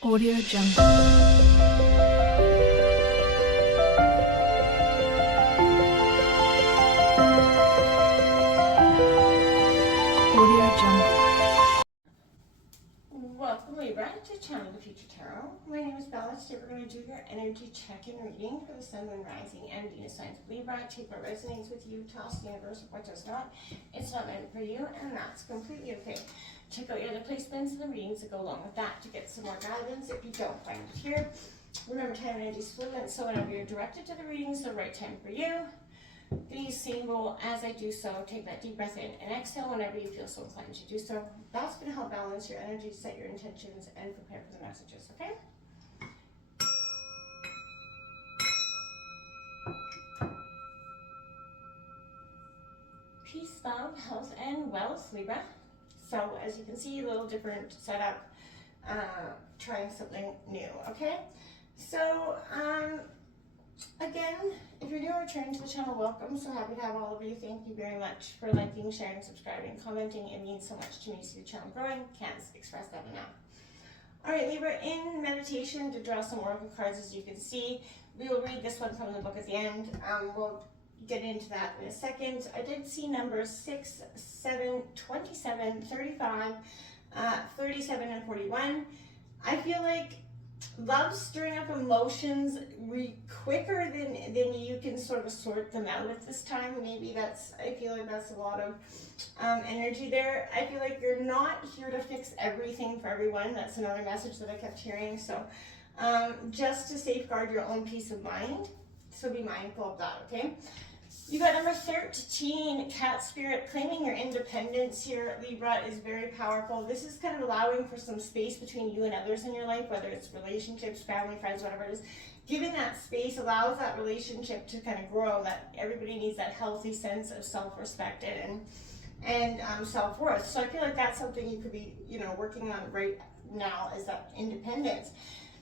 Audio Jungle. Audio Jungle. Welcome Libra to Channel the Future Tarot. My name is Bella. Today we're going to do your energy check-in reading for the Sun, Moon, Rising, and Venus signs of Libra. Take what resonates with you, toss the universe what does not. It's not meant for you, and that's completely okay. Check out your other placements and the readings that go along with that to get some more guidance if you don't find it here. Remember, time and energy is fluid, so whenever you're directed to the readings, the right time for you. Be single as I do so. Take that deep breath in and exhale whenever you feel so inclined to do so. That's going to help balance your energy, set your intentions, and prepare for the messages, okay? Peace, love, health, and wealth, Libra. So as you can see, a little different setup, trying something new, okay? So, again, if you're new or returning to the channel, welcome. So happy to have all of you. Thank you very much for liking, sharing, subscribing, commenting. It means so much to me to see the channel growing. Can't express that enough. All right, Libra, in meditation to draw some oracle cards, as you can see. We will read this one from the book at the end. We'll get into that in a second. I did see numbers 6, 7, 27, 35, 37, and 41. I feel like love stirring up emotions quicker than you can sort of sort them out at this time. Maybe I feel like that's a lot of energy there. I feel like you're not here to fix everything for everyone. That's another message that I kept hearing. So just to safeguard your own peace of mind. So be mindful of that, okay? You got number 13, Cat Spirit. Claiming your independence here, Libra, is very powerful. This is kind of allowing for some space between you and others in your life, whether it's relationships, family, friends, whatever it is. Giving that space allows that relationship to kind of grow. That everybody needs that healthy sense of self-respect and self-worth. So I feel like that's something you could be, working on right now, is that independence.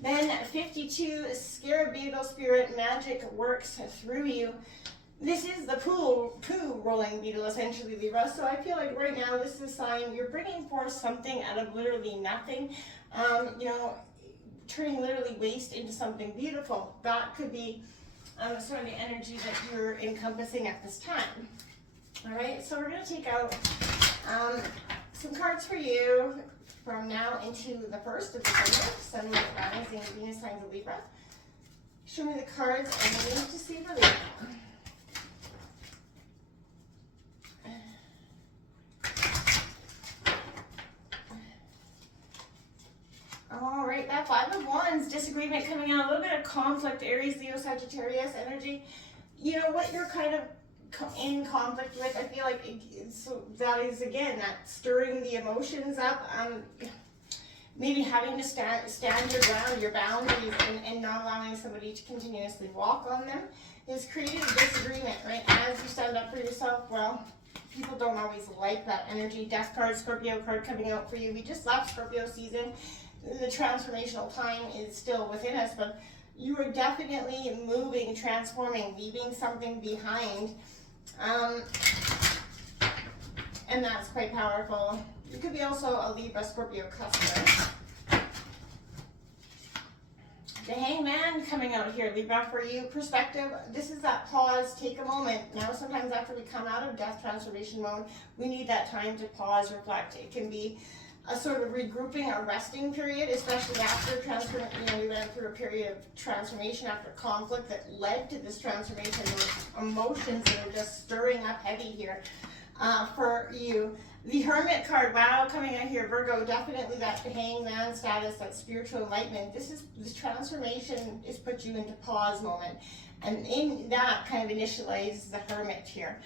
Then 52, Scarab Spirit. Magic works through you. This is the poo rolling beetle, essentially, Libra. So I feel like right now this is a sign you're bringing forth something out of literally nothing. Turning literally waste into something beautiful. That could be sort of the energy that you're encompassing at this time. All right, so we're going to take out some cards for you from now into the 1st of December. Sun, Moon, Rising, Venus signs of Libra. Show me the cards I need to see for Libra. All right, that 5 of Wands, disagreement coming out, a little bit of conflict, Aries, Leo, Sagittarius energy. You know what you're kind of in conflict with, I feel like, so that is, again, that stirring the emotions up, maybe having to stand your ground, your boundaries, and not allowing somebody to continuously walk on them, is creating a disagreement, right? As you stand up for yourself, well, people don't always like that energy. Death card, Scorpio card coming out for you. We just left Scorpio season. The transformational time is still within us, but you are definitely moving, transforming, leaving something behind. And that's quite powerful. You could be also a Libra Scorpio cluster. The Hangman coming out here, Libra, for you. Perspective, this is that pause, take a moment. Now, sometimes after we come out of death transformation mode, we need that time to pause, reflect. It can be a sort of regrouping, a resting period, especially after transformation. We went through a period of transformation after conflict that led to this transformation. Those emotions that are just stirring up heavy here for you. The Hermit card, wow, coming out here, Virgo, definitely that hangman status, that spiritual enlightenment. This transformation is put you into pause moment. And in that kind of initializes the Hermit here.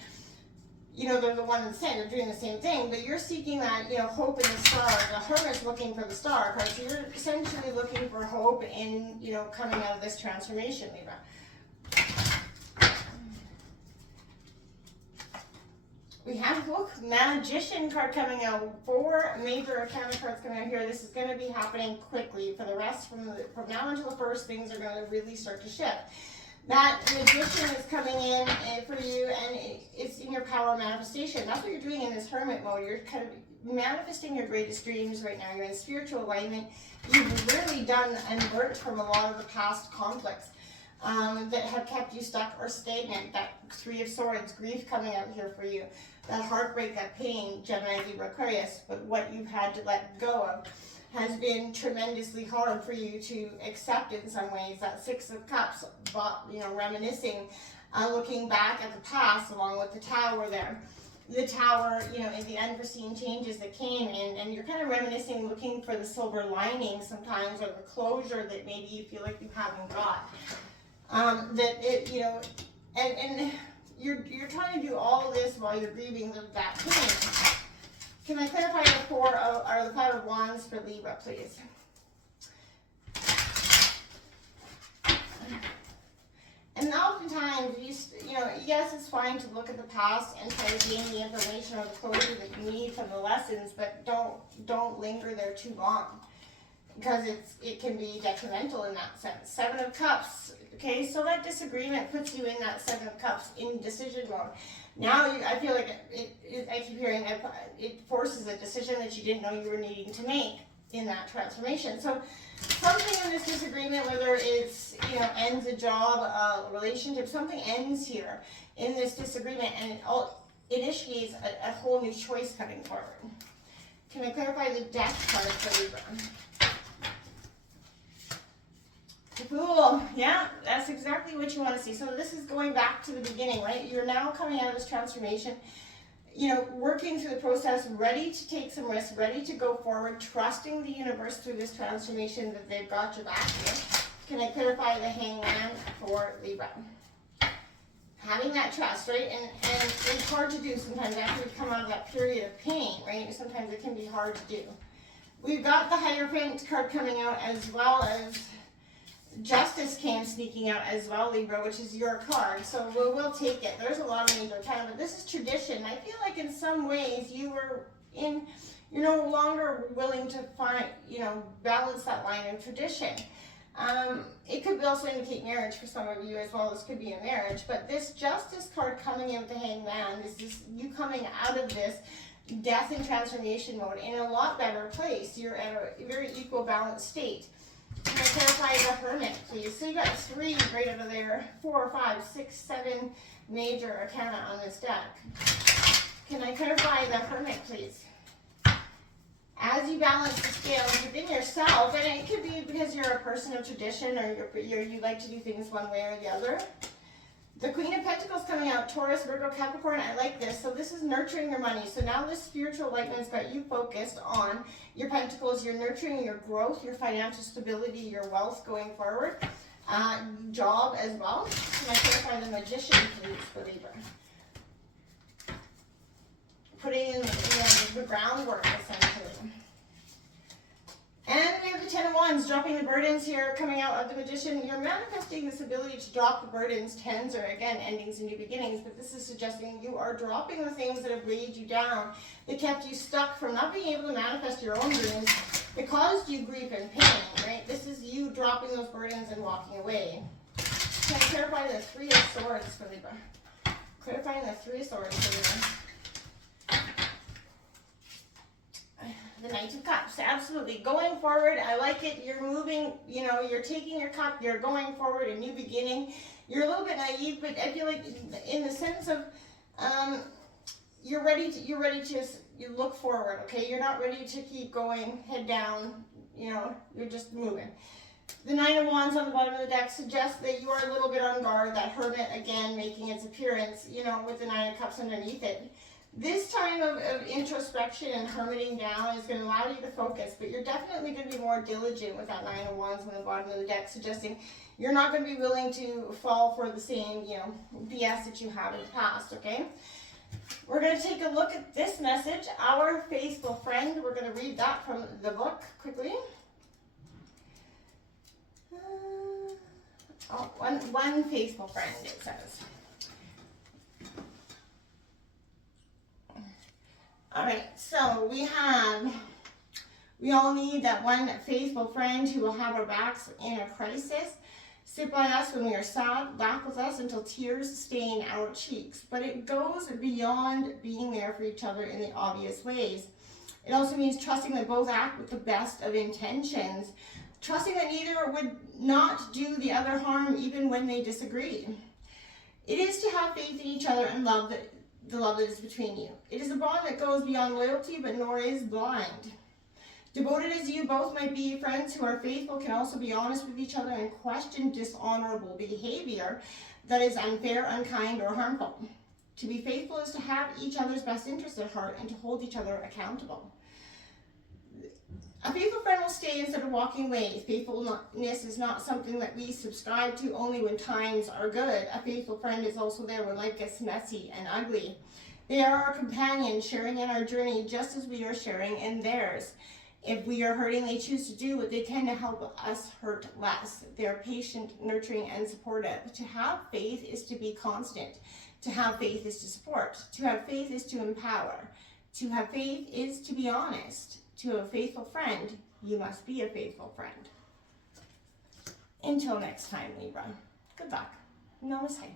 They're the one and the same, they're doing the same thing, but you're seeking that, hope in the star. The Hermit's looking for the star card, so you're essentially looking for hope in, coming out of this transformation, Libra. We have Magician card coming out. 4 major arcana cards coming out here. This is going to be happening quickly. For the rest, from now until the 1st, things are going to really start to shift. That magician is coming in for you, and it's in your power manifestation. That's what you're doing in this hermit mode. You're kind of manifesting your greatest dreams right now. You're in spiritual alignment. You've really done and learned from a lot of the past conflicts that have kept you stuck or stagnant. That Three of Swords, grief coming out here for you. That heartbreak, that pain, Gemini, Libra, Aquarius, but what you've had to let go of has been tremendously hard for you to accept in some ways. That Six of Cups, reminiscing, looking back at the past along with the Tower there. The Tower, in the unforeseen changes that came in, and you're kind of reminiscing, looking for the silver lining sometimes, or the closure that maybe you feel like you haven't got. And you're trying to do all of this while you're grieving that pain. Can I clarify the the Five of Wands for Libra, please? And oftentimes, yes, it's fine to look at the past and try to gain the information or the closure that you need from the lessons, but don't linger there too long, because it can be detrimental in that sense. Seven of Cups. Okay, so that disagreement puts you in that Seven of Cups in decision mode. Now I feel like I keep hearing it forces a decision that you didn't know you were needing to make in that transformation. So something in this disagreement, whether it's ends a job, a relationship, something ends here in this disagreement, and it initiates a whole new choice coming forward. Can I clarify the deck card for Libra? Cool. Yeah, that's exactly what you want to see. So this is going back to the beginning, right? You're now coming out of this transformation, working through the process, ready to take some risks, ready to go forward, trusting the universe through this transformation that they've got your back here. Can I clarify the Hangman for Libra? Having that trust, right? And it's hard to do sometimes after we come out of that period of pain, right? Sometimes it can be hard to do. We've got the Hierophant card coming out, as well as Justice came sneaking out as well, Libra, which is your card. So we'll take it. There's a lot of major time, but this is tradition. I feel like in some ways you're no longer willing to balance that line of tradition. It could also indicate marriage for some of you as well. This could be a marriage, but this Justice card coming in with the Hangman, this is you coming out of this death and transformation mode in a lot better place. You're at a very equal balanced state. Can I clarify the Hermit, please? So you got 3 right out of there, 4, 5, 6, 7 major arcana on this deck. Can I clarify the Hermit, please? As you balance the scales within yourself, and it could be because you're a person of tradition, or you like to do things one way or the other. The Queen of Pentacles coming out, Taurus, Virgo, Capricorn. I like this. So this is nurturing your money. So now this spiritual enlightenment's got you focused on your pentacles. You're nurturing your growth, your financial stability, your wealth going forward. Job as well. Can I clarify the Magician, please, for Libra? Putting in the groundwork, essentially. And we have the Ten of Wands, dropping the burdens here, coming out of the Magician. You're manifesting this ability to drop the burdens. Tens are, again, endings and new beginnings, but this is suggesting you are dropping the things that have weighed you down, that kept you stuck from not being able to manifest your own dreams, that caused you grief and pain, right? This is you dropping those burdens and walking away. Can I clarify the Three of Swords for Libra? Clarifying the Three of Swords for Libra. The Knight of Cups, absolutely. Going forward, I like it. You're moving, you're taking your cup, you're going forward, a new beginning. You're a little bit naive, but I feel like in the sense of you're ready to look forward, okay? You're not ready to keep going head down, you're just moving. The Nine of Wands on the bottom of the deck suggests that you are a little bit on guard. That Hermit, again, making its appearance, with the Nine of Cups underneath it. This time of introspection and hermiting down is going to allow you to focus, but you're definitely going to be more diligent with that Nine of Wands on the bottom of the deck, suggesting you're not going to be willing to fall for the same, BS that you have in the past, okay? We're going to take a look at this message, Our Faithful Friend. We're going to read that from the book quickly. One faithful friend, it says. All right, so we all need that one faithful friend who will have our backs in a crisis. Sit by us when we are sad, laugh with us until tears stain our cheeks. But it goes beyond being there for each other in the obvious ways. It also means trusting that both act with the best of intentions, trusting that neither would not do the other harm even when they disagree. It is to have faith in each other and love the love that is between you. It is a bond that goes beyond loyalty, but nor is blind. Devoted as you both might be, friends who are faithful can also be honest with each other and question dishonorable behavior that is unfair, unkind, or harmful. To be faithful is to have each other's best interests at heart and to hold each other accountable. A faithful friend will stay instead of walking away. Faithfulness is not something that we subscribe to only when times are good. A faithful friend is also there when life gets messy and ugly. They are our companions, sharing in our journey just as we are sharing in theirs. If we are hurting, they choose to do what they can to help us hurt less. They are patient, nurturing, and supportive. To have faith is to be constant. To have faith is to support. To have faith is to empower. To have faith is to be honest. To have a faithful friend, you must be a faithful friend. Until next time, Libra. Good luck. Namaste.